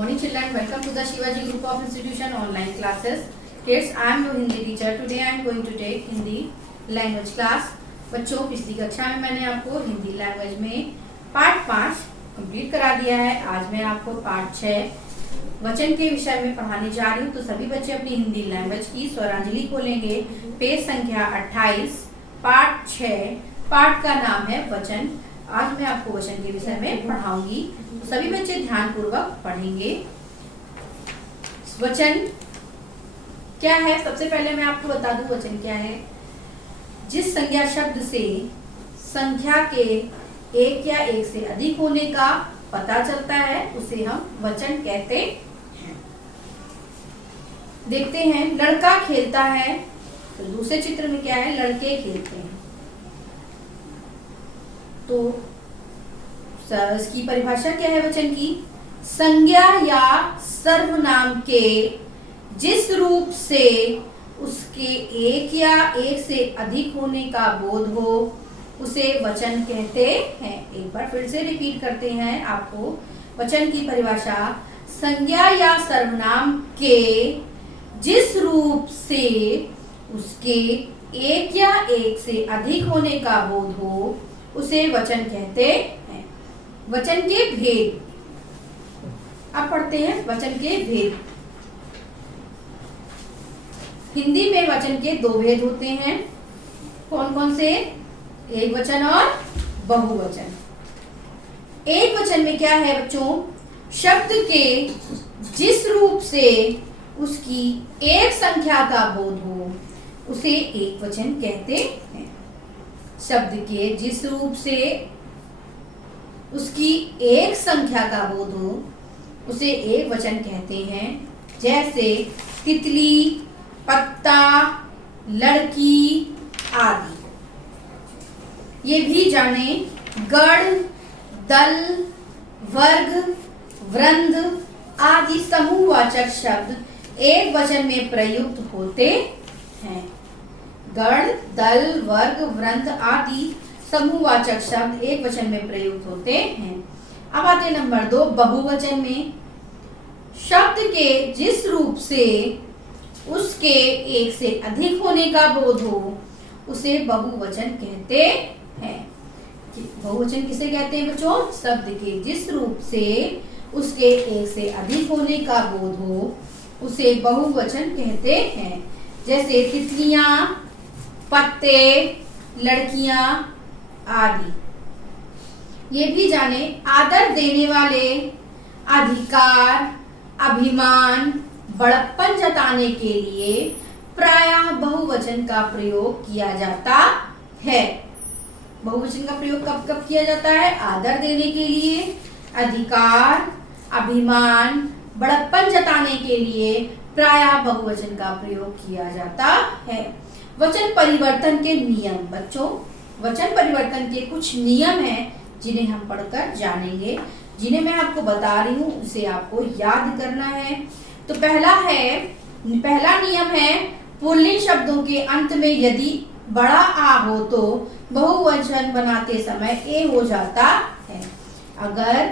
morning children, welcome to the Shivaji Group of Institution online classes. Kids, I am your Hindi teacher. Today I am going to take Hindi language class. बच्चों, पिछली कक्षा में मैंने आपको Hindi language में part 5 complete करा दिया है। आज मैं आपको पार्ट 6 वचन के विषय में पढ़ाने जा रही हूँ। तो सभी बच्चे अपनी हिंदी लैंग्वेज की स्वरांजलि खोलेंगे। पेज संख्या 28 पार्ट 6। पार्ट का नाम है वचन। आज मैं आपको वचन के विषय में पढ़ाऊंगी। सभी बच्चे ध्यान पूर्वक पढ़ेंगे। वचन क्या है, सबसे पहले मैं आपको बता दूं वचन क्या है। जिस संज्ञा शब्द से संख्या के एक या एक से अधिक होने का पता चलता है उसे हम वचन कहते हैं। देखते हैं, लड़का खेलता है। तो दूसरे चित्र में क्या है, लड़के खेलते हैं। तो इसकी परिभाषा क्या है वचन की? संज्ञा या सर्वनाम के जिस रूप से उसके एक या एक से अधिक होने का बोध हो उसे वचन कहते हैं। एक बार फिर से रिपीट करते हैं आपको वचन की परिभाषा। संज्ञा या सर्वनाम के जिस रूप से उसके एक या एक से अधिक होने का बोध हो उसे वचन कहते हैं। वचन के भेद, अब पढ़ते हैं वचन के भेद। हिंदी में वचन के दो भेद होते हैं। कौन कौन से? एक वचन और बहुवचन। एक वचन में क्या है बच्चों, शब्द के जिस रूप से उसकी एक संख्या का बोध हो उसे एक वचन कहते हैं। शब्द के जिस रूप से उसकी एक संख्या का बोध हो उसे एक वचन कहते हैं। जैसे तितली, पत्ता, लड़की आदि। ये भी जाने, गण, दल, वर्ग, वृंद आदि समूहवाचक शब्द एक वचन में प्रयुक्त होते हैं। गण, दल, वर्ग, वृंद आदि समूहवाचक शब्द एक वचन में प्रयुक्त होते हैं। अब आते नंबर 2, बहुवचन में। शब्द के जिस रूप से उसके एक से अधिक होने का बोध हो उसे बहुवचन कहते हैं। बहुवचन किसे कहते हैं बच्चों? शब्द के जिस रूप से उसके एक से अधिक होने का बोध हो उसे बहुवचन कहते हैं। जैसे तितलियां, पत्ते, लड़कियां आदि। ये भी जाने, आदर देने वाले, अधिकार, अभिमान, बड़प्पन जताने के लिए प्रायः बहुवचन का प्रयोग किया जाता है। बहुवचन का प्रयोग कब कब किया जाता है? आदर देने के लिए, अधिकार, अभिमान, बड़प्पन जताने के लिए प्रायः बहुवचन का प्रयोग किया जाता है। वचन परिवर्तन के नियम। बच्चों, वचन परिवर्तन के कुछ नियम हैं जिन्हें हम पढ़कर जानेंगे, जिन्हें मैं आपको बता रही हूँ उसे आपको याद करना है। तो पहला नियम है, पुल्लिंग शब्दों के अंत में यदि बड़ा आ हो तो बहुवचन बनाते समय ए हो जाता है। अगर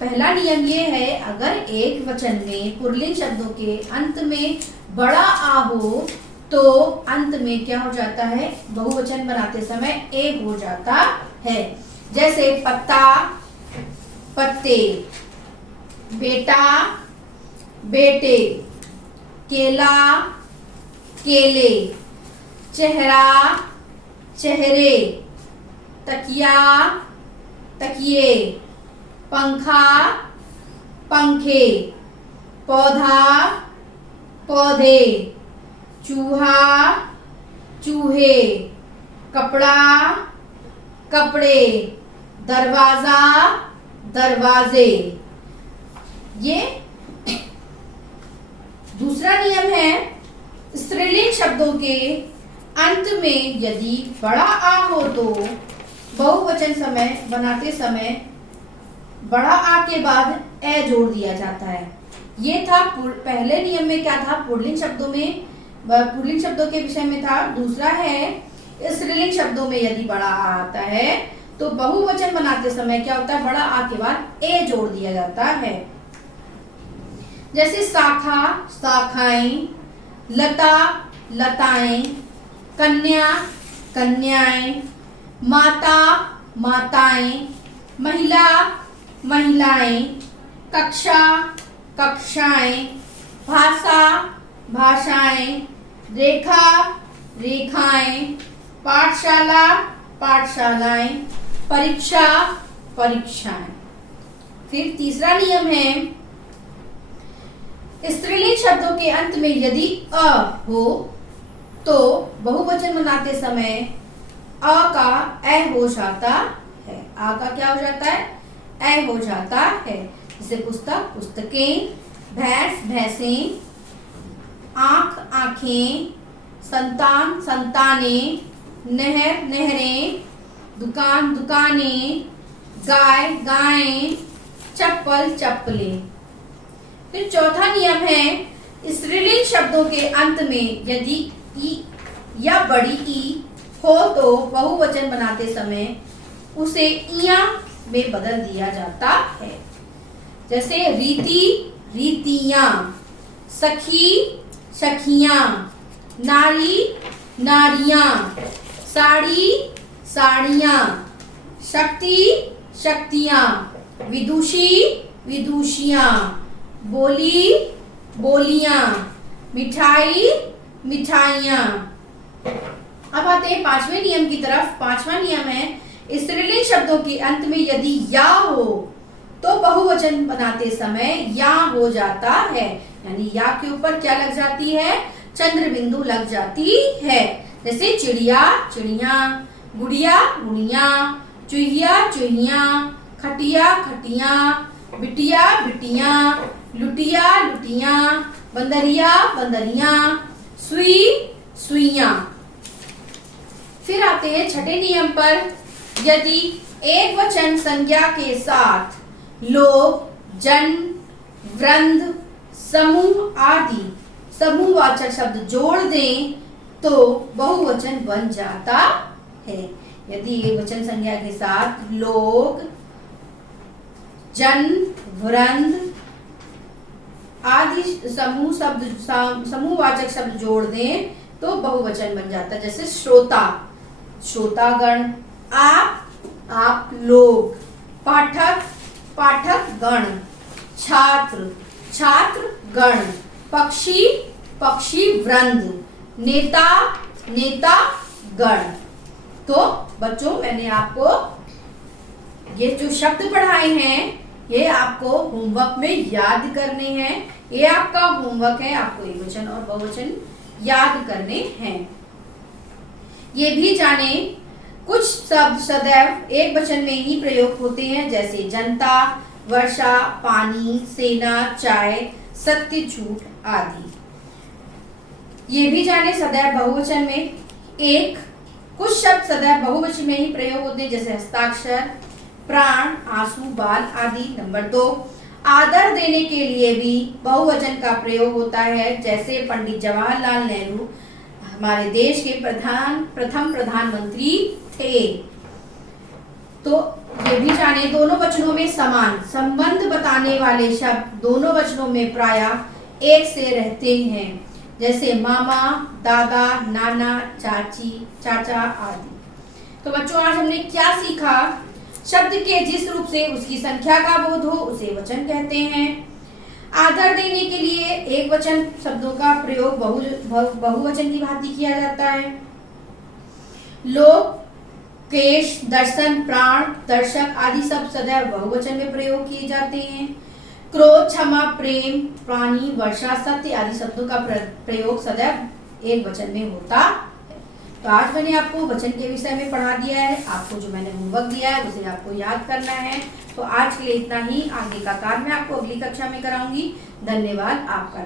पहला नियम ये है, अगर एक वचन में पुल्लिंग शब्दों के अंत में बड़ा आ हो तो अंत में क्या हो जाता है? बहुवचन बनाते समय ए हो जाता है। जैसे पत्ता, पत्ते, बेटा, बेटे, केला, केले, चेहरा, चेहरे, तकिया, तकिए, पंखा, पंखे, पौधा, पौधे, चूहा, चूहे, कपड़ा, कपड़े, दरवाजा, दरवाजे। ये दूसरा नियम है, स्त्रीलिंग शब्दों के अंत में यदि बड़ा आ हो तो बहुवचन समय बनाते समय बड़ा आ के बाद ए जोड़ दिया जाता है। ये था पहले नियम में क्या था? पुल्लिंग शब्दों में, पुल्लिंग शब्दों के विषय में था। दूसरा है, स्त्रीलिंग शब्दों में यदि बड़ा आ आता है तो बहुवचन बनाते समय क्या होता है? बड़ा आ के बाद ए जोड़ दिया जाता है। जैसे शाखा, शाखाएं, लता, लताएं, कन्या, कन्याएं, माता, माताएं, महिला, महिलाएं, कक्षा, कक्षाएं, भाषा, भाषाएं, रेखा, रेखाएं, पाठशाला, पाठशालाएं, परीक्षा, परीक्षाएं। फिर तीसरा नियम है, स्त्रीलिंग शब्दों के अंत में यदि अ हो तो बहुवचन बनाते समय अ का ए हो जाता है। आ का क्या हो जाता है? ए हो जाता है। जैसे पुस्तक, पुस्तकें, भैंस, भैंसें, आंख, आंखें, संतान, संतानें, नहर, नहरें, दुकान, दुकानें, गाय, गायें, चप्पल, चप्पलें। फिर चौथा नियम है, स्त्रीलिंग शब्दों के अंत में यदि ई या बड़ी ई हो तो बहुवचन बनाते समय उसे इया में बदल दिया जाता है। जैसे रीति, रीतियां, सखी, सखियां, नारी, नारियां, साड़ी, साड़ियां, शक्ति, शक्तियां, विदुषी, विदुषियां, बोली, बोलियां, मिठाई, मिठाइयां। अब आते हैं पांचवें नियम की तरफ। पांचवा नियम है, स्त्रीलिंग शब्दों के अंत में यदि या हो तो बहुवचन बनाते समय या हो जाता है। यानी या के ऊपर क्या लग जाती है? चंद्र बिंदु लग जाती है। जैसे चिड़िया, चिड़िया, गुड़िया, गुड़िया, चूहिया, चूहिया, खटिया, खटिया, बिटिया, बिटिया, लुटिया, लुटिया, बंदरिया, बंदरिया, सुई, सुइयां। फिर आते हैं छठे नियम पर, यदि एक वचन संज्ञा के साथ लोग, जन, वृंद, समूह आदि समूहवाचक शब्द जोड़ दें तो बहुवचन बन जाता है। यदि एक वचन संज्ञा के साथ लोग, जन, वृंद आदि समूहवाचक शब्द जोड़ दें तो बहुवचन बन जाता है। जैसे श्रोता, श्रोतागण, आप लोग, पाठक, पाठक गण, छात्र, छात्र गण, पक्षी, पक्षी वृंद, नेता, नेता गण। तो बच्चों, मैंने आपको ये जो शब्द पढ़ाए हैं ये आपको होमवर्क में याद करने हैं। ये आपका होमवर्क है, आपको एकवचन और बहुवचन याद करने हैं। ये भी जाने कुछ शब्द सदैव एक वचन में ही प्रयोग होते हैं, जैसे जनता, वर्षा, पानी, सेना, चाय, सत्य, झूठ आदि। ये भी जाने सदैव बहुवचन में एक कुछ शब्द सदैव बहुवचन में ही प्रयोग होते हैं, जैसे हस्ताक्षर, प्राण, आंसू, बाल आदि। नंबर 2, आदर देने के लिए भी बहुवचन का प्रयोग होता है, जैसे पंडित जवाहरलाल नेहरू हमारे देश के प्रथम प्रधानमंत्री थे। तो ये भी जाने दोनों वचनों में समान संबंध बताने वाले शब्द दोनों वचनों में प्रायः एक से रहते हैं, जैसे मामा, दादा, नाना, चाची, चाचा आदि। तो बच्चों, आज हमने क्या सीखा? शब्द के जिस रूप से उसकी संख्या का बोध हो उसे वचन कहते हैं। आदर देने के लिए एक वचन शब्दों का प्रयोग बहुवचन की भांति किया जाता है। लोग, केश, दर्शन, प्राण, दर्शक आदि सब सदैव बहुवचन में प्रयोग किए जाते हैं। क्रोध, क्षमा, प्रेम, पानी, वर्षा, सत्य आदि शब्दों का प्रयोग सदैव एक वचन में होता है। तो आज मैंने आपको वचन के विषय में पढ़ा दिया है। आपको जो मैंने होमवर्क दिया है उसे आपको याद करना है। तो आज के लिए इतना ही। आगे का कार्य मैं आपको अगली कक्षा में कराऊंगी। धन्यवाद आपका।